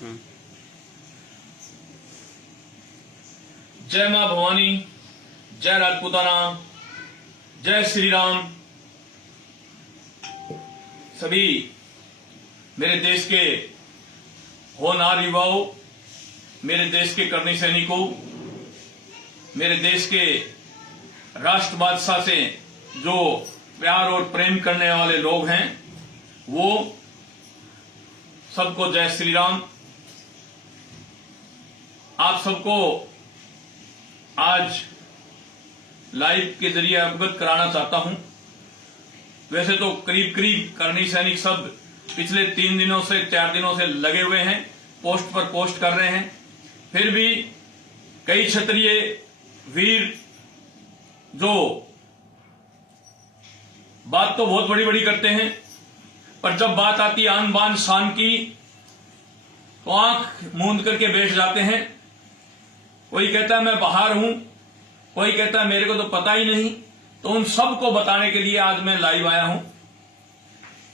जय मां भवानी, जय राजपूताना, जय श्री राम। सभी मेरे देश के होनहार युवाओं, मेरे देश के करनी सैनिकों, मेरे देश के राष्ट्र बादशाह से जो प्यार और प्रेम करने वाले लोग हैं, वो सबको जय श्री राम। आप सबको आज लाइव के जरिए अवगत कराना चाहता हूं। वैसे तो करीब करीब करनी सैनिक सब पिछले 3 दिनों से 4 दिनों से लगे हुए हैं, पोस्ट पर पोस्ट कर रहे हैं। फिर भी कई क्षत्रिय वीर जो बात तो बहुत बड़ी बड़ी करते हैं, पर जब बात आती है आन बान शान की तो आंख मूंद करके बैठ जाते हैं। कोई कहता है मैं बाहर हूं, कोई कहता है मेरे को तो पता ही नहीं। तो उन सबको बताने के लिए आज मैं लाइव आया हूं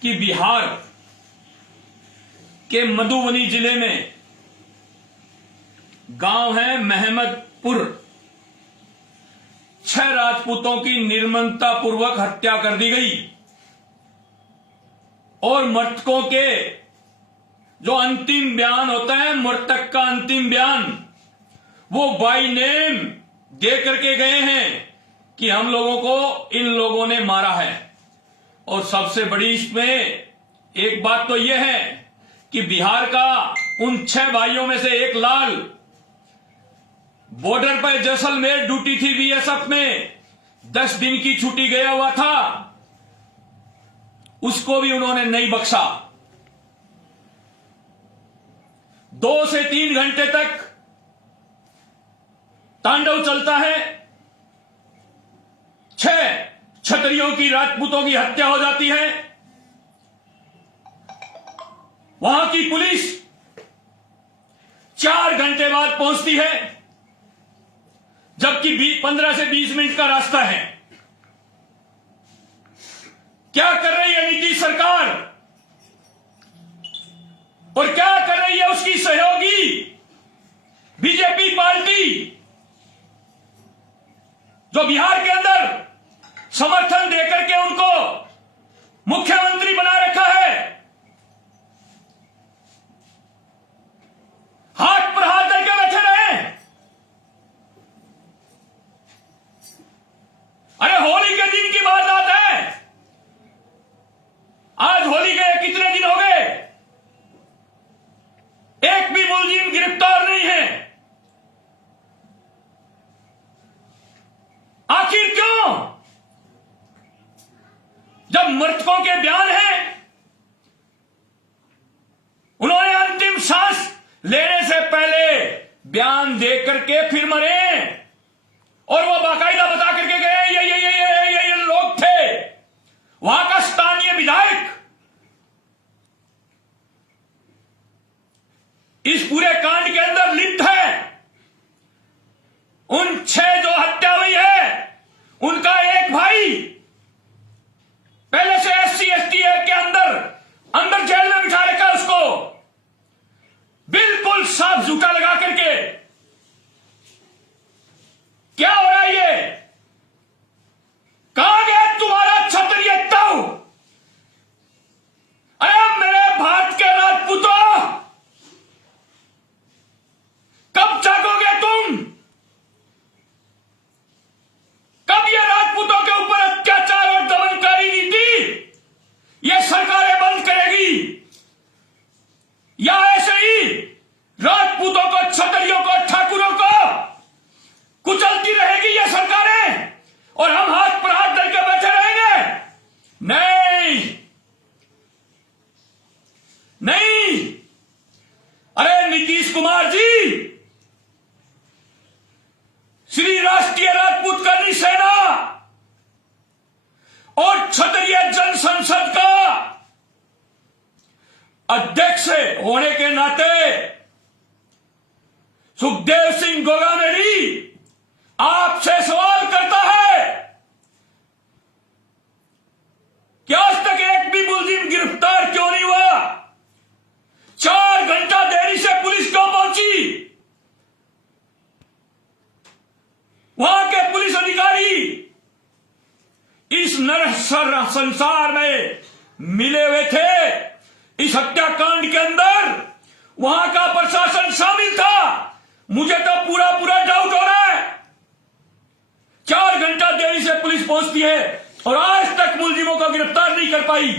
कि बिहार के मधुबनी जिले में गांव है महमदपुर, 6 राजपूतों की निर्ममता पूर्वक हत्या कर दी गई और मृतकों के जो अंतिम बयान होता है, मृतक का अंतिम बयान, वो बाई नेम दे करके गए हैं कि हम लोगों को इन लोगों ने मारा है। और सबसे बड़ी इसमें एक बात तो यह है कि बिहार का उन 6 भाइयों में से एक लाल बॉर्डर पर जैसलमेर ड्यूटी थी बीएसएफ में, 10 दिन की छुट्टी गया हुआ था, उसको भी उन्होंने नहीं बख्शा। 2 से 3 घंटे तक तांडव चलता है। 6 क्षत्रियों की, राजपूतों की हत्या हो जाती है। वहां की पुलिस 4 घंटे बाद पहुंचती है, जबकि 15 से 20 मिनट का रास्ता है। क्या कर रही है नीतीश सरकार और क्या कर रही है उसकी सहयोगी बीजेपी पार्टी, जो बिहार के अंदर समर्थन देकर के उनको मुख्यमंत्री बना रखा है। हाथ पर हाथ धर के बैठे रहे। अरे होली के दिन की बात है, आज होली के कितने दिन हो गए, एक भी मुलजिम गिरफ्तार नहीं है। आखिर क्यों? जब मृतकों के बयान हैं, उन्होंने अंतिम सांस लेने से पहले बयान दे करके फिर मरे, और वो बाकायदा बता करके गए ये लोग थे। वहां का स्थानीय विधायक इस पूरे कांड के अंदर लिप्त है। उन 6 जो हत्या हुई है, उनका एक भाई पहले से SC/ST के अंदर जेल में बिठा रखा, उसको बिल्कुल साफ झूठा लगा करके। क्या हो रहा है ये? कहां गया तुम्हारा क्षत्रिय ताऊ? अरे मेरे भारत के राजपूतों, कब जागोगे तुम? कब ये राजपूतों के ऊपर अत्याचार और दमनकारी नीति ये सरकारें बंद करेगी, या ऐसे ही राजपूतों को, क्षत्रियों को, ठाकुरों को कुचलती रहेगी ये सरकारें और हम हाथ पर हाथ धर के बैठे रहेंगे? नहीं। अरे नीतीश कुमार जी, श्री राष्ट्रीय राजपूत करनी सेना और क्षत्रिय जन संसद का अध्यक्ष होने के नाते सुखदेव सिंह गोगामेडी आपसे सवाल करता है कि आज तक एक भी मुलजिम गिरफ्तार क्यों नहीं हुआ? 4 घंटा देरी से संसार में मिले हुए थे। इस हत्याकांड के अंदर वहां का प्रशासन शामिल था। मुझे तो पूरा पूरा डाउट हो रहा है। 4 घंटा देरी से पुलिस पहुंचती है और आज तक मुलजिमों को गिरफ्तार नहीं कर पाई।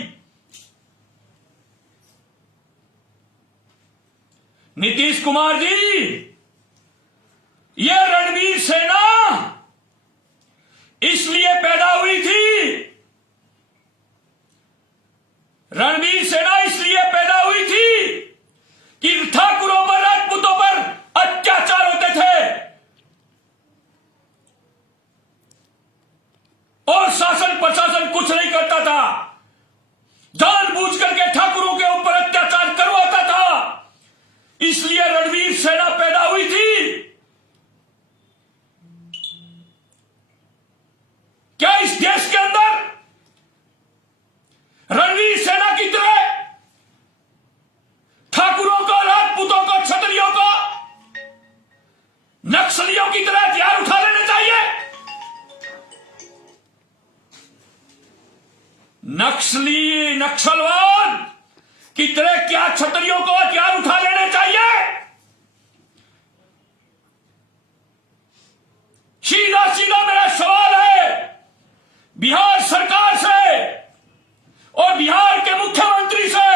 नीतीश कुमार जी, यह रणवीर सेना इसलिए पैदा हुई थी, रणवीर सेना इसलिए पैदा हुई थी कि ठाकुरों पर, राजपूतों पर अत्याचार होते थे और शासन प्रशासन कुछ नहीं करता था। जानबूझ करके ठाकुरों के ऊपर अत्याचार करवाता था। इसलिए रणवीर सेना पैदा हुई थी। क्या इस देश के अंदर रणवीर सेना की तरह ठाकुरों को, राजपूतों को, क्षत्रियों को नक्सलियों की तरह हथियार उठा लेने चाहिए? नक्सलवाद की तरह क्या क्षत्रियों को हथियार उठा लेने चाहिए? सीधा सीधा मेरा सवाल है बिहार सरकार से और बिहार के मुख्यमंत्री से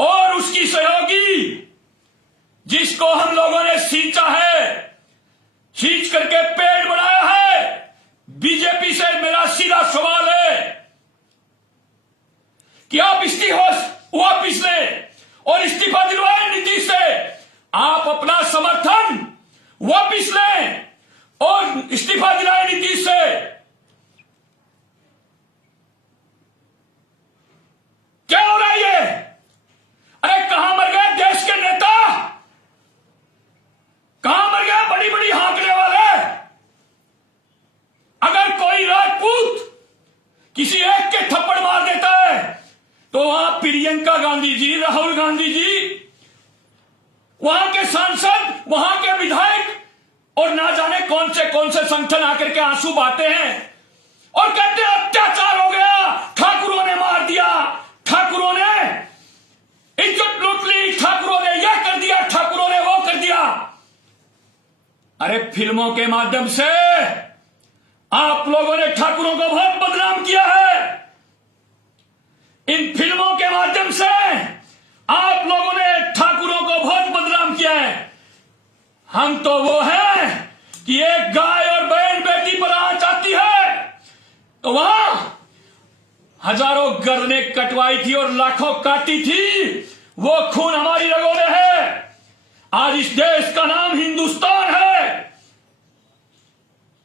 और उसकी सहयोगी, जिसको हम लोगों ने सींचा है, खींच करके पेड़ बनाया है। बीजेपी से मेरा सीधा सवाल है कि आप वापिस लें और इस्तीफा दिलवाएं नीतीश से। आप अपना समर्थन वापिस लें और इस्तीफा दिलाएं नीतीश से। क्या हो रहा है ये? अरे कहां मर गए देश के नेता? कहां मर गए बड़ी बड़ी हांकने वाले? अगर कोई राजपूत किसी एक के थप्पड़ मार देता है तो वहां प्रियंका गांधी जी, राहुल गांधी जी, वहां के सांसद, वहां के विधायक और ना जाने कौन से संगठन आकर के आंसू बहाते हैं और कहते हैं अत्याचार हो गया, ठाकुरों ने मार दिया, ठाकुरों ने इज्जत लूट ली, ठाकुरों ने यह कर दिया, ठाकुरों ने वो कर दिया। अरे फिल्मों के माध्यम से आप लोगों ने ठाकुरों को बहुत बदनाम किया है। इन फिल्मों के माध्यम से आप लोगों ने ठाकुरों को बहुत बदनाम किया है। हम तो वो हैं कि एक गाय और बहन बेटी पर आंच आती है तो वहां हजारों गर्दनें कटवाई थी और लाखों काटी थी। वो खून हमारी रगों में है। आज इस देश का नाम हिंदुस्तान है।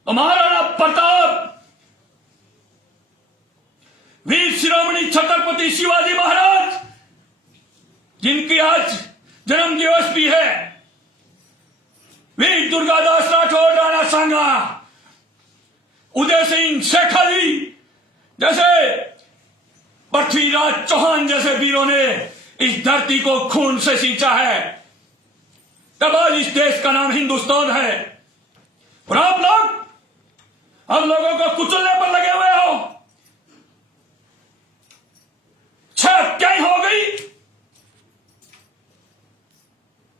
महाराणा प्रताप, वीर शिरोमणि छत्रपति शिवाजी महाराज, जिनकी आज जन्म दिवस भी है, वीर दुर्गादास राठौर, राणा सांगा, उदय सिंह, शेख अली जैसे, पृथ्वीराज चौहान जैसे वीरों ने इस धरती को खून से सींचा है, तब आज इस देश का नाम हिंदुस्तान है। और आप लोग हम लोगों को कुचलने पर लगे हुए हो। 6 हत्याएं हो गई,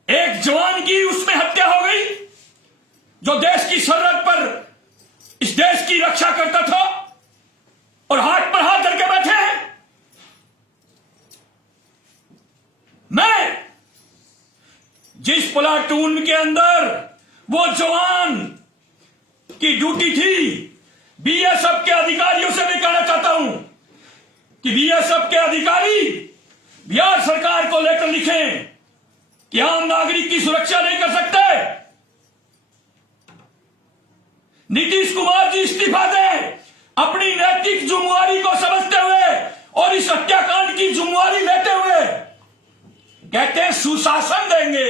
एक जवान की उसमें हत्या हो गई जो देश की सरहद पर इस देश की रक्षा करता था और हाथ पर हाथ धर के बैठे हैं। मैं जिस प्लाटून के अंदर वो जवान की ड्यूटी थी, बीएसएफ के अधिकारियों से भी कहना चाहता हूं कि बीएसएफ के अधिकारी बिहार सरकार को लेकर लिखें कि आम नागरिक की सुरक्षा नहीं कर सकते। नीतीश कुमार जी इस्तीफा दें, अपनी नैतिक जिम्मेवारी को समझते हुए और इस हत्याकांड की जिम्मेवारी लेते हुए। कहते हैं सुशासन देंगे,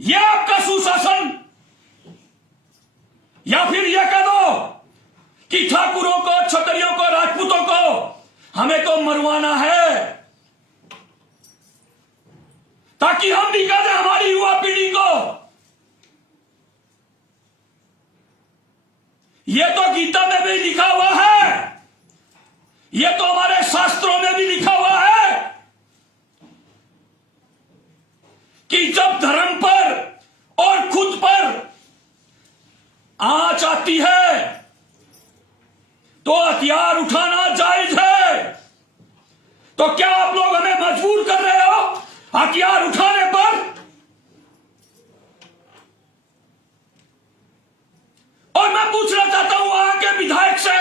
यह आपका सुशासन, या फिर यह कह दो कि ठाकुरों को, क्षत्रियों को, राजपूतों को हमें तो मरवाना है ताकि हम भी कह दें हमारी युवा पीढ़ी को ये तो गीता में भी लिखा हुआ है, ये तो हमारे शास्त्रों में भी लिखा हुआ है कि जब धर्म पर और खुद पर आंच आती है तो हथियार उठाना जायज है। तो क्या आप लोग हमें मजबूर कर रहे हो हथियार उठाने पर? और मैं पूछना चाहता हूं वहां के विधायक से,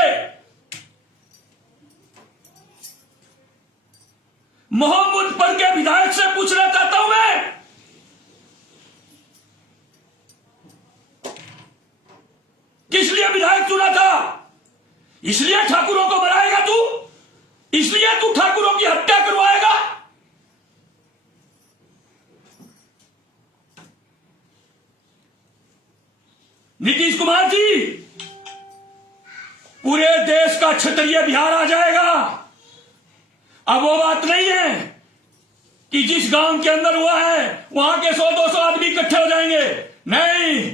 मोहम्मदपुर के विधायक से पूछना चाहता हूं मैं, किस लिए विधायक चुना था? इसलिए ठाकुरों को बनाएगा तू? इसलिए तू ठाकुरों की हत्या करवाएगा? नीतीश कुमार जी, पूरे देश का क्षत्रिय बिहार आ जाएगा। अब वो बात नहीं है कि जिस गांव के अंदर हुआ है वहां के 100-200 आदमी इकट्ठे हो जाएंगे। नहीं,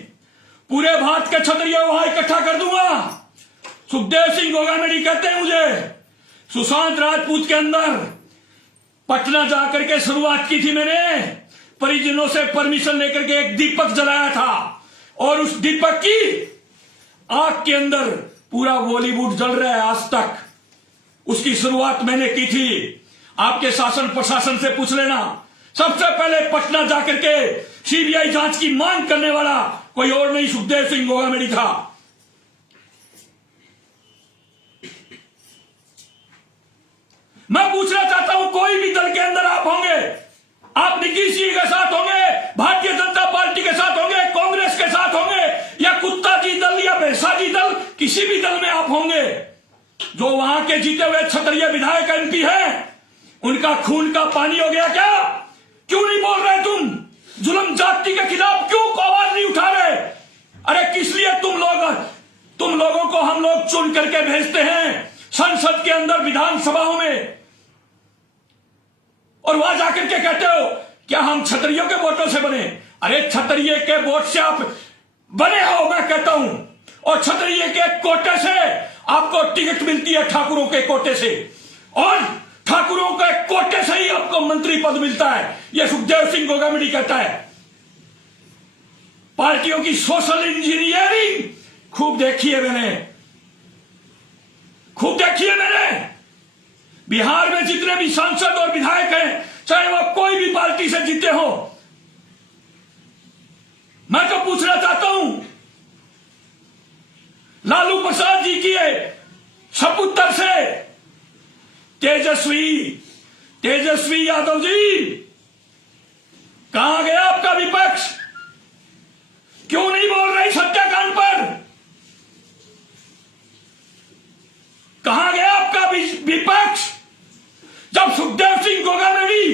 पूरे भारत के क्षत्रिय वहां इकट्ठा कर दूंगा। सुखदेव सिंह गोगामेडी कहते हैं मुझे, सुशांत राजपूत के अंदर पटना जाकर के शुरुआत की थी मैंने, परिजनों से परमिशन लेकर के एक दीपक जलाया था और उस दीपक की आग के अंदर पूरा बॉलीवुड जल रहा है आज तक। उसकी शुरुआत मैंने की थी। आपके शासन प्रशासन से पूछ लेना, सबसे पहले पटना जाकर के सीबीआई जांच की मांग करने वाला कोई और नहीं, सुखदेव सिंह गोगामेडी था। मैं पूछना चाहता हूं, कोई भी दल के अंदर आप होंगे, आप नीतीश जी के साथ होंगे, भारतीय जनता पार्टी के साथ होंगे, कांग्रेस के साथ होंगे, या कुत्ता जी दल या भैंसा जी दल, किसी भी दल में आप होंगे, जो वहां के जीते हुए क्षत्रिय विधायक एमपी हैं, उनका खून का पानी हो गया क्या? क्यों नहीं बोल रहे तुम? जुल्म जाति के खिलाफ क्यों आवाज नहीं उठा रहे? अरे किस लिए तुम लोगों को हम लोग चुन करके भेजते हैं संसद के अंदर, विधानसभाओं में, और वहां जाकर के कहते हो क्या हम क्षत्रियों के वोटों से बने? अरे क्षत्रिय के वोट से आप बने हो, मैं कहता हूं, और क्षत्रिय के कोटे से आपको टिकट मिलती है, ठाकुरों के कोटे से, और ठाकुरों के कोटे से ही आपको मंत्री पद मिलता है। यह सुखदेव सिंह गोगामेडी कहता है। पार्टियों की सोशल इंजीनियरिंग खूब देखी है मैंने, खूब देखी है मैंने। बिहार में जितने भी सांसद और विधायक हैं, चाहे वह कोई भी पार्टी से जीते हो, मैं तो पूछना चाहता हूं, लालू प्रसाद जी की सपुत्र से तेजस्वी यादव जी, कहां गया आपका विपक्ष? क्यों नहीं बोल रही हत्याकांड पर? कहां गया आपका विपक्ष? जब सुखदेव सिंह गोगामेडी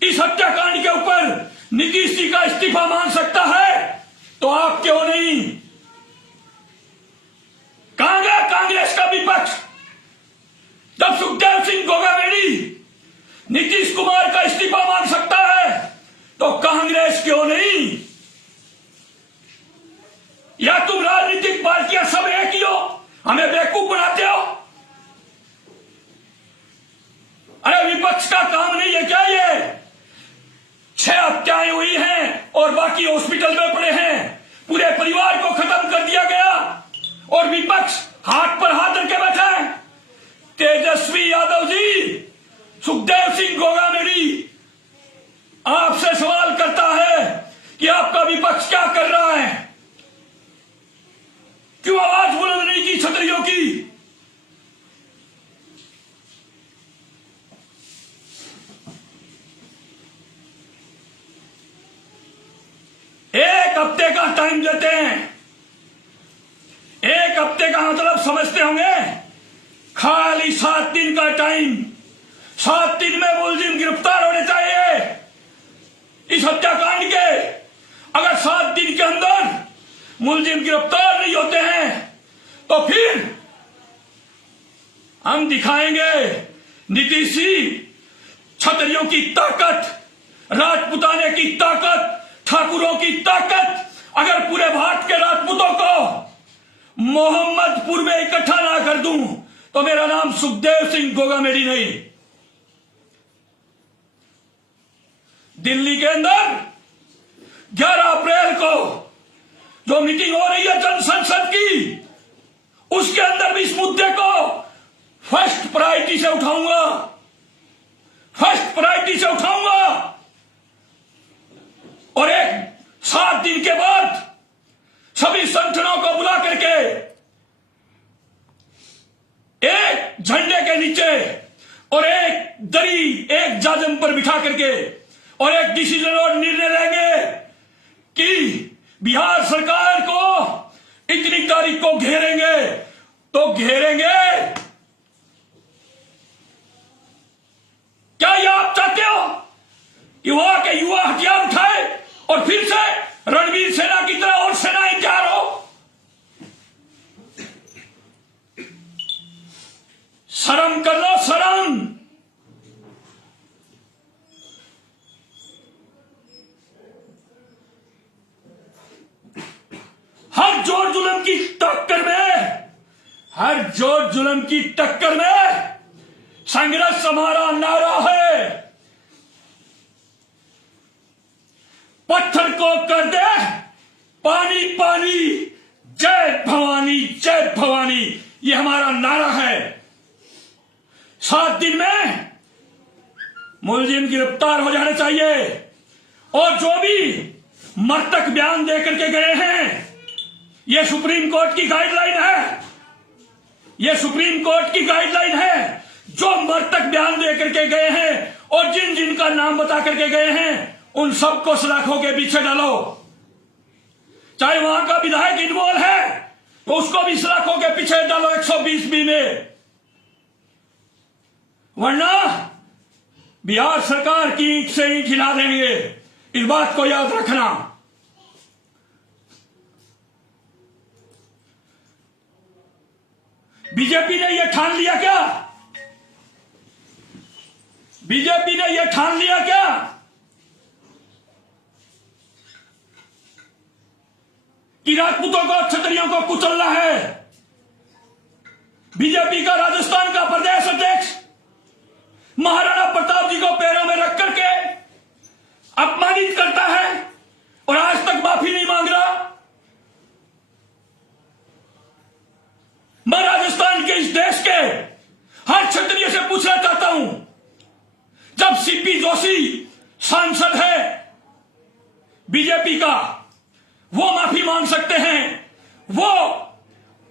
इस हत्याकांड के ऊपर नीतीश जी का इस्तीफा मांग सकता है, तो आप क्यों नहीं? कहां गया कांग्रेस का विपक्ष? जब सुखदेव सिंह गोगामेडी नीतीश कुमार का इस्तीफा मांग सकता है, तो कांग्रेस क्यों नहीं? या तुम राजनीतिक पार्टियां सब एक ही हो, हमें बेवकूफ बनाते हो? अरे विपक्ष का काम नहीं है क्या ये? 6 हत्याएं हुई हैं और बाकी हॉस्पिटल में पड़े हैं, पूरे परिवार को खत्म कर दिया गया, और विपक्ष हाथ पर हाथ रख के बैठा है। तेजस्वी यादव जी, सुखदेव सिंह गोगामेडी आपसे सवाल करता है कि आपका विपक्ष क्या कर रहा है? क्यों आवाज बुलंद नहीं की क्षत्रियों की? एक हफ्ते का टाइम देते हैं। एक हफ्ते का मतलब समझते होंगे, खाली 7 दिन का टाइम। 7 दिन में मुलजिम गिरफ्तार होने चाहिए इस हत्याकांड के। अगर 7 दिन के अंदर मुलजिम गिरफ्तार नहीं होते हैं, तो फिर हम दिखाएंगे नीतीश जी क्षत्रियों की ताकत, राजपुताने की ताकत, ठाकुरों की ताकत। अगर पूरे भारत के राजपूतों को मोहम्मदपुर में इकट्ठा ना कर दूं तो मेरा नाम सुखदेव सिंह गोगामेडी नहीं। दिल्ली के अंदर 11 अप्रैल को जो मीटिंग हो रही है जन संसद की, उसके अंदर भी इस मुद्दे को फर्स्ट प्रायोरिटी से उठाऊंगा, फर्स्ट प्रायोरिटी से उठाऊंगा। और 7 दिन के बाद सभी संगठनों को बुला करके एक झंडे के नीचे और एक दरी, एक जाजम पर बिठा करके और एक डिसीजन और निर्णय लेंगे कि बिहार सरकार को इतनी तारीख को घेरेंगे तो घेरेंगे। क्या ये आप चाहते हो कि वहां के युवा हथियार उठाए और फिर से रणवीर सेना की तरह और सेनाएं तैयार हो? शर्म कर लो, शर्म। हर जोर जुल्म की टक्कर में, हर जोर जुल्म की टक्कर में संघर्ष हमारा नारा है। पत्थर को कर दे पानी पानी, जय भवानी जय भवानी, ये हमारा नारा है। 7 दिन में मुलजिम गिरफ्तार हो जाने चाहिए और जो भी मृतक बयान दे करके गए हैं, यह सुप्रीम कोर्ट की गाइडलाइन है, यह सुप्रीम कोर्ट की गाइडलाइन है। जो मृतक बयान दे करके गए हैं और जिन जिनका नाम बता करके गए हैं, उन सबको सलाखों के पीछे डालो। चाहे वहां का विधायक इन्वॉल्व है तो उसको भी सलाखों के पीछे डालो 120B में, वरना बिहार सरकार की ईंट से ईंट हिला देंगे। इस बात को याद रखना। बीजेपी ने यह ठान लिया क्या? बीजेपी ने यह ठान लिया क्या कि राजपूतों को, क्षत्रियों को कुचलना है? बीजेपी का राजस्थान का प्रदेश अध्यक्ष महाराणा प्रताप जी को पैरों में रख करके अपमानित करता है और आज तक माफी नहीं मांग रहा। मैं राजस्थान के इस देश के हर क्षत्रिय से पूछना चाहता हूं, जब सीपी जोशी सांसद है बीजेपी का, वो माफी मांग सकते हैं, वो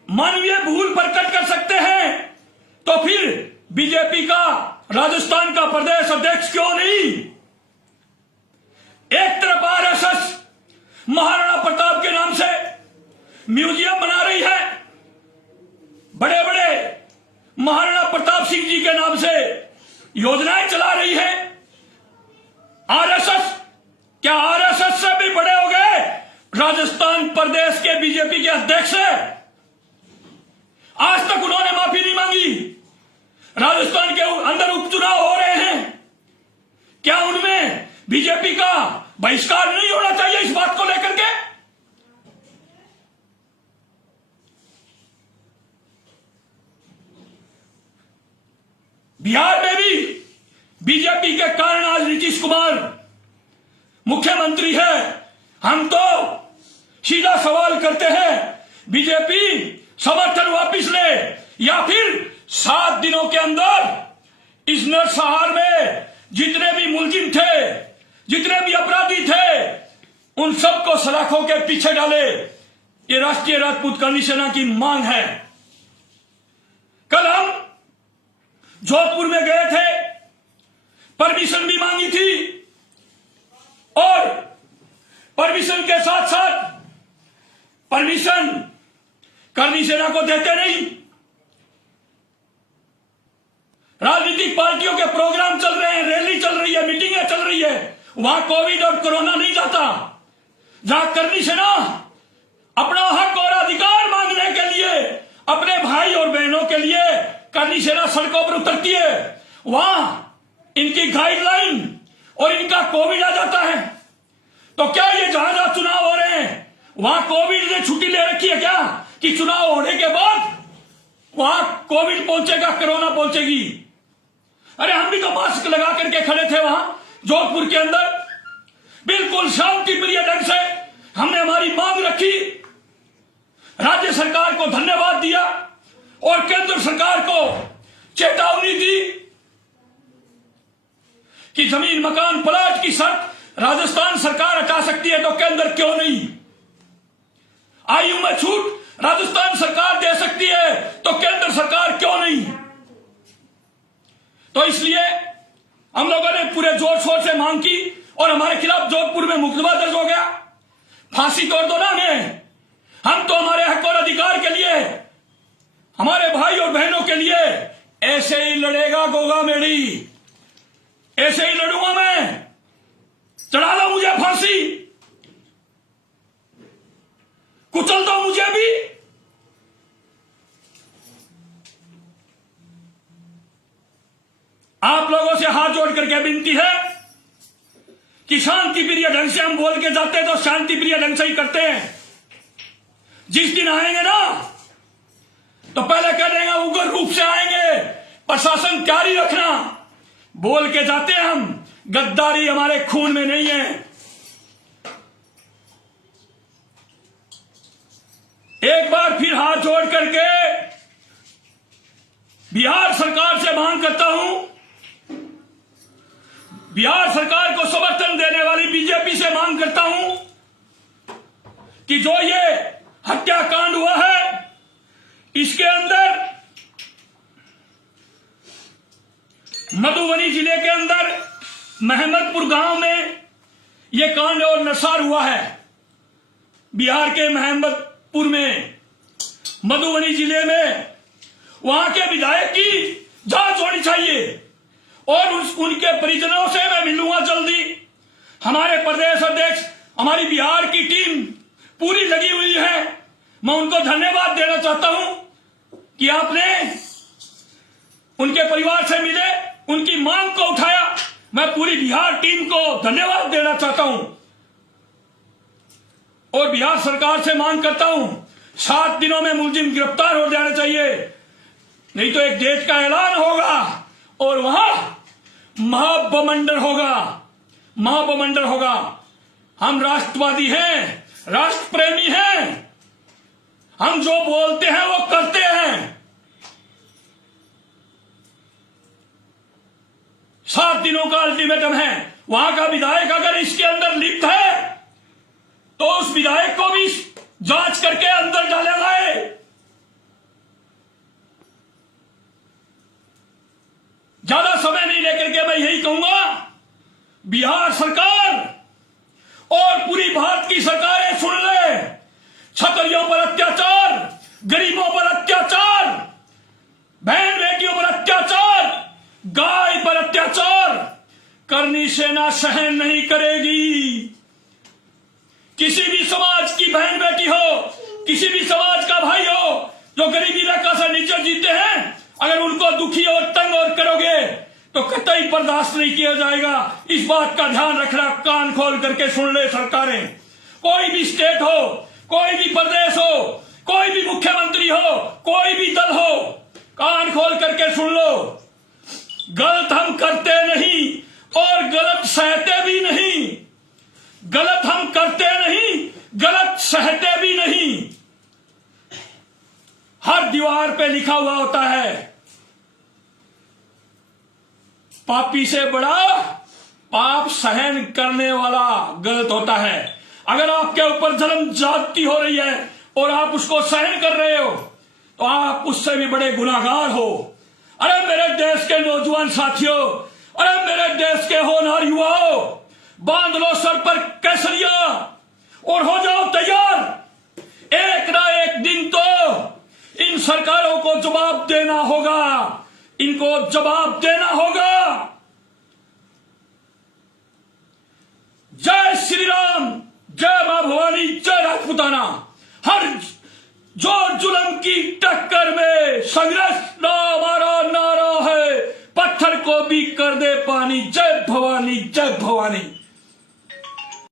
मानवीय भूल प्रकट कर सकते हैं, तो फिर बीजेपी का राजस्थान का प्रदेश अध्यक्ष क्यों नहीं? एक तरफ आरएसएस महाराणा प्रताप के नाम से म्यूजियम बना रही है, बड़े बड़े महाराणा प्रताप सिंह जी के नाम से योजनाएं चला रही है। आरएसएस, क्या आरएसएस से भी बड़े हो गए राजस्थान प्रदेश के बीजेपी के अध्यक्ष? आज तक उन्होंने माफी नहीं मांगी। राजस्थान के अंदर उपचुनाव हो रहे हैं, क्या उनमें बीजेपी का बहिष्कार नहीं होना चाहिए इस बात को लेकर के? बिहार में भी बीजेपी के कारण आज नीतीश कुमार मुख्यमंत्री है। हम तो सीधा सवाल करते हैं, बीजेपी समर्थन वापिस ले या फिर 7 दिनों के अंदर इस नरसंहार में जितने भी मुलजिम थे, जितने भी अपराधी थे, उन सबको सलाखों के पीछे डाले। ये राष्ट्रीय राजपूत करनी सेना की मांग है। कल हम जोधपुर में गए थे, परमिशन भी मांगी थी और परमिशन के साथ साथ परमिशन करनी सेना को देते नहीं। राजनीतिक पार्टियों के प्रोग्राम चल रहे हैं, रैली चल रही है, मीटिंगें चल रही है, वहां कोविड और कोरोना नहीं जाता। जहां करनी सेना अपना हक और अधिकार मांगने के लिए, अपने भाई और बहनों के लिए करनी सेना सड़कों पर उतरती है, वहां इनकी गाइडलाइन और इनका कोविड आ जाता है। तो क्या ये जहां जहां चुनाव हो रहे हैं वहां कोविड ने छुट्टी ले रखी है क्या? कि चुनाव होने के बाद वहां कोविड पहुंचेगा, कोरोना पहुंचेगी। अरे हम भी तो मास्क लगा करके खड़े थे वहां जोधपुर के अंदर, बिल्कुल शांति प्रिय ढंग से हमने हमारी मांग रखी, राज्य सरकार को धन्यवाद दिया और केंद्र सरकार को चेतावनी दी कि जमीन मकान प्लाट की शर्त राजस्थान सरकार हटा सकती है तो केंद्र क्यों नहीं? आयु में छूट राजस्थान सरकार दे सकती है तो केंद्र सरकार क्यों नहीं? तो इसलिए हम लोगों ने पूरे जोर शोर से मांग की और हमारे खिलाफ जोधपुर में मुकदमा दर्ज हो गया। फांसी तोड़ दो ना हमें, हम तो हमारे हक और अधिकार के लिए, हमारे भाई और बहनों के लिए ऐसे ही लड़ेगा गोगा मेरी, ऐसे ही लड़ूंगा मैं। चढ़ा दो मुझे फांसी, कुचल दो मुझे भी। आप लोगों से हाथ जोड़ करके विनती है कि शांति प्रिय ढंग से हम बोल के जाते हैं तो शांति प्रिय ढंग से ही करते हैं। जिस दिन आएंगे ना तो पहले कह देंगे उग्र रूप से आएंगे, प्रशासन तैयारी रखना। बोल के जाते हैं हम, गद्दारी हमारे खून में नहीं है। एक बार फिर हाथ जोड़ करके बिहार सरकार से मांग करता हूं, बिहार सरकार को समर्थन देने वाली बीजेपी से मांग करता हूं कि जो ये हत्याकांड हुआ है इसके अंदर मधुबनी जिले के अंदर महमदपुर गांव में यह कांड और नरसार हुआ है। बिहार के महमदपुर में, मधुबनी जिले में, वहां के विधायक की जांच होनी चाहिए और उनके परिजनों से मैं मिलूंगा जल्दी। हमारे प्रदेश अध्यक्ष, हमारी बिहार की टीम पूरी लगी हुई है। मैं उनको धन्यवाद देना चाहता हूं कि आपने उनके परिवार से मिले, उनकी मांग को उठाया। मैं पूरी बिहार टीम को धन्यवाद देना चाहता हूं और बिहार सरकार से मांग करता हूं 7 दिनों में मुलजिम गिरफ्तार हो जाने चाहिए, नहीं तो एक देश का ऐलान होगा और वहां महाबमंडल होगा, महाबमंडल होगा। हम राष्ट्रवादी हैं, राष्ट्र प्रेमी हैं, हम जो बोलते हैं वो करते हैं। 7 दिनों का अल्टीमेटम है। वहां का विधायक अगर इसके अंदर लिप्त है तो उस विधायक को भी जांच करके अंदर डाला जाए। ज्यादा समय नहीं लेकर के मैं यही कहूंगा, बिहार सरकार और पूरी भारत की सरकारें सुन ले, छतरियों पर अत्याचार, गरीबों पर अत्याचार, बहन बेटियों पर अत्याचार, गाय पर अत्याचार करनी सेना सहन नहीं करेगी। किसी भी समाज की बहन बेटी हो, किसी भी समाज का भाई हो जो गरीबी रेखा से नीचे जीते हैं, अगर उनको दुखी और तंग और करोगे तो कतई बर्दाश्त नहीं किया जाएगा। इस बात का ध्यान रखना, कान खोल करके सुन ले सरकारें। कोई भी स्टेट हो, कोई भी प्रदेश हो, कोई भी मुख्यमंत्री हो, कोई भी दल हो, कान खोल करके सुन लो। गलत हम करते नहीं और गलत सहते भी नहीं, गलत हम करते नहीं, गलत सहते भी नहीं। हर दीवार पे लिखा हुआ होता है, पापी से बड़ा पाप सहन करने वाला गलत होता है। अगर आपके ऊपर जन्म ज्यादती हो रही है और आप उसको सहन कर रहे हो तो आप उससे भी बड़े गुनाहगार हो। अरे मेरे देश के नौजवान साथियों, अरे मेरे देश के होनहार युवाओं, बांध लो सर पर केसरिया और हो जाओ तैयार। एक ना एक दिन तो इन सरकारों को जवाब देना होगा, इनको जवाब देना होगा। जय श्री राम, जय मां भवानी, जय राजपूताना। हर जो जुल्म की टक्कर में संघर्ष ना हमारा नारा है, पत्थर को भी कर दे पानी। जय भवानी, जय भवानी।